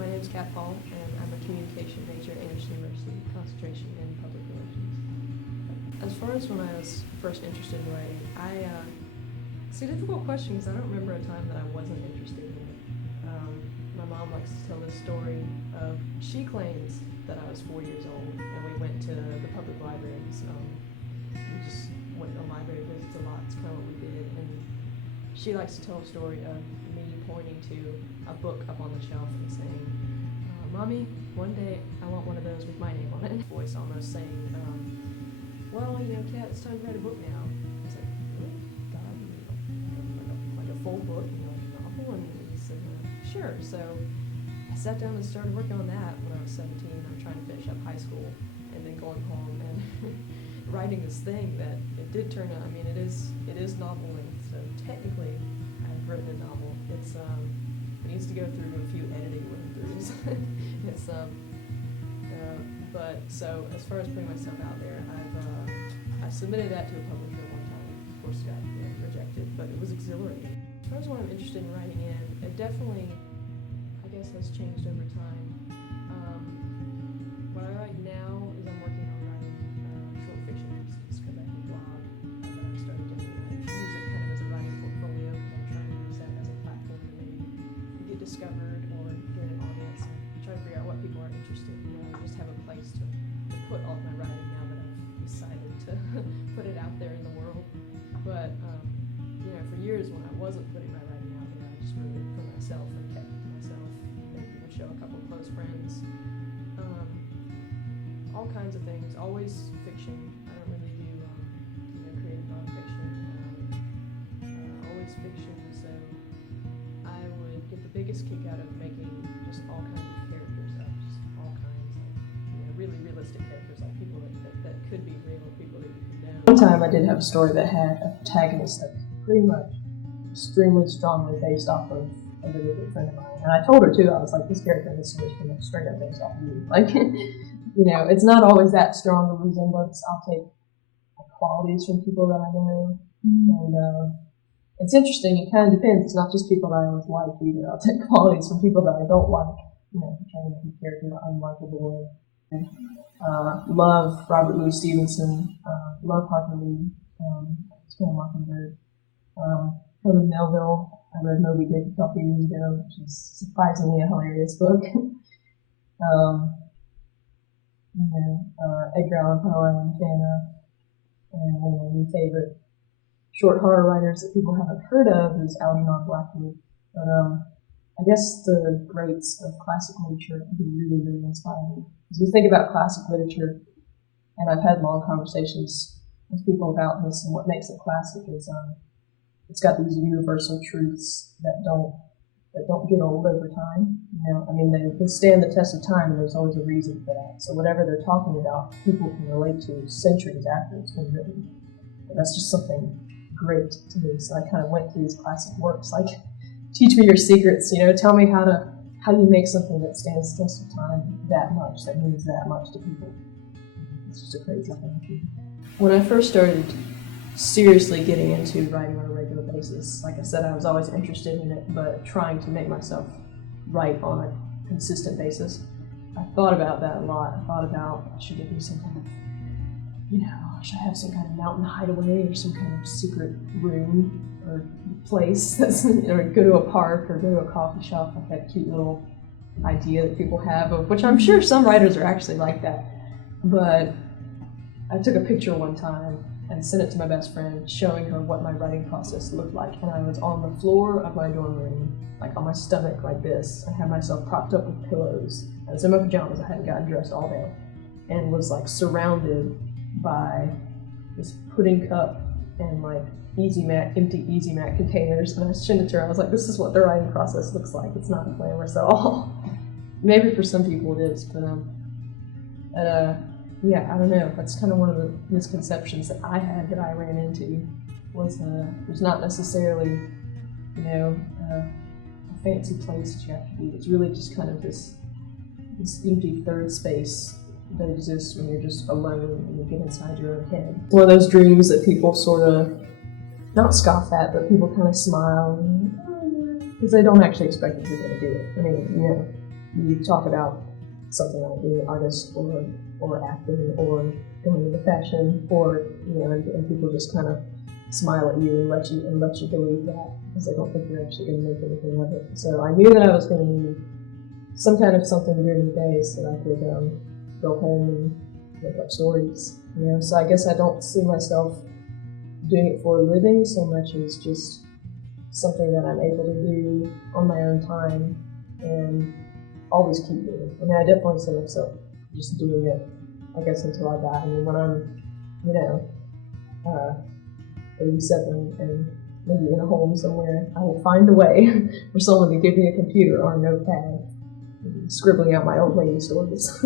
My name is Kat Paul, and I'm a communication major at Anderson University, concentration in public relations. As far as when I was first interested in writing, it's a difficult question because I don't remember a time that I wasn't interested in it. My mom likes to tell this story of, she claims that I was 4 years old, and we went to the public libraries. We just went on library visits a lot, it's kind of what we did, and she likes to tell a story of me pointing to a book up on the shelf and saying, Mommy, one day I want one of those with my name on it. Voice almost saying, well, Kat, it's time to write a book now. I was like, really? God, like a full book, like a novel? And he said, sure. So I sat down and started working on that when I was 17. I'm trying to finish up high school and then going home and writing this thing that it did turn out. I mean, it is novel length, so technically I've written a novel. It needs to go through a few editing run-throughs. But so as far as putting myself out there, I submitted that to a publisher one time. Of course, got rejected, but it was exhilarating. As far as what I'm interested in writing in, it definitely, I guess, has changed over time. What I write now is I'm working on writing short fiction pieces because I can blog, but I've started doing use it kind of as a writing portfolio because I'm trying to use that as a platform to maybe get discovered or get an audience and try to figure out what people are interested in. Just have a place to put all my writing now that I've decided to put it out there in the world. But for years when I wasn't putting my writing out there, I just wrote it for myself and kept it to myself. Maybe would show a couple of close friends. All kinds of things. Always fiction. I don't really do creative nonfiction. Always fiction. So I would get the biggest kick out of making just all kinds of characters up, just all kinds of really realistic characters, like people that could be real, people that you could know. One time I did have a story that had a protagonist that was pretty much extremely strongly based off of a really good friend of mine. And I told her too, I was like, this character in this story is pretty much straight up based off of you. Like, it's not always that strong of a resemblance. I'll take qualities from people that I know. And it's interesting, it kind of depends. It's not just people that I always like either. I'll take qualities from people that I don't like, trying to make a character unlikable. Love Robert Louis Stevenson, love Harper Lee, Stan Mockingbird. Herman Melville, I read Moby Dick a couple years ago, which is surprisingly a hilarious book. Edgar Allan Poe I'm a fan of, and one of my new favorite short horror writers that people haven't heard of is Algernon Blackwood. But I guess the greats of classic literature can really, really inspire me. As we think about classic literature, and I've had long conversations with people about this, and what makes it classic is it's got these universal truths that don't get old over time. They stand the test of time, and there's always a reason for that. So whatever they're talking about, people can relate to centuries after it's been written. And that's just something great to me. So I kind of went through these classic works, like, teach me your secrets, tell me how you make something that stands the test of time that much, that means that much to people. It's just a crazy thing. When I first started seriously getting into writing on a regular basis, like I said, I was always interested in it, but trying to make myself write on a consistent basis. I thought about that a lot. I thought about, should there be some kind of, should I have some kind of mountain hideaway or some kind of secret room or place that's, or go to a park or go to a coffee shop, like that cute little idea that people have, of which I'm sure some writers are actually like that. But I took a picture one time and sent it to my best friend, showing her what my writing process looked like. And I was on the floor of my dorm room, like on my stomach like this. I had myself propped up with pillows. I was in my pajamas, I hadn't gotten dressed all day, and was like surrounded by this pudding cup and like empty Easy Mac containers. And I sent it to her, I was like, this is what the writing process looks like. It's not glamorous at all. Maybe for some people it is, but I don't know. That's kind of one of the misconceptions that I had, that I ran into, was there's not necessarily, a fancy place that you have to be. It's really just kind of this empty third space that exists when you're just alone and you get inside your own head. One of those dreams that people sort of, not scoff at, but people kind of smile, because they don't actually expect that you're going to do it. you talk about something like being an artist or acting or going into fashion, or and people just kind of smile at you and let you believe that because they don't think you're actually going to make anything of it. So I knew that I was going to need some kind of something during the day so that I could go home and make up stories. So I guess I don't see myself doing it for a living so much as just something that I'm able to do on my own time and always keep doing. I mean, I definitely see myself just doing it, I guess, until I die. I mean, when I'm, 87 and maybe in a home somewhere, I will find a way for someone to give me a computer or a notepad, scribbling out my old lady stories.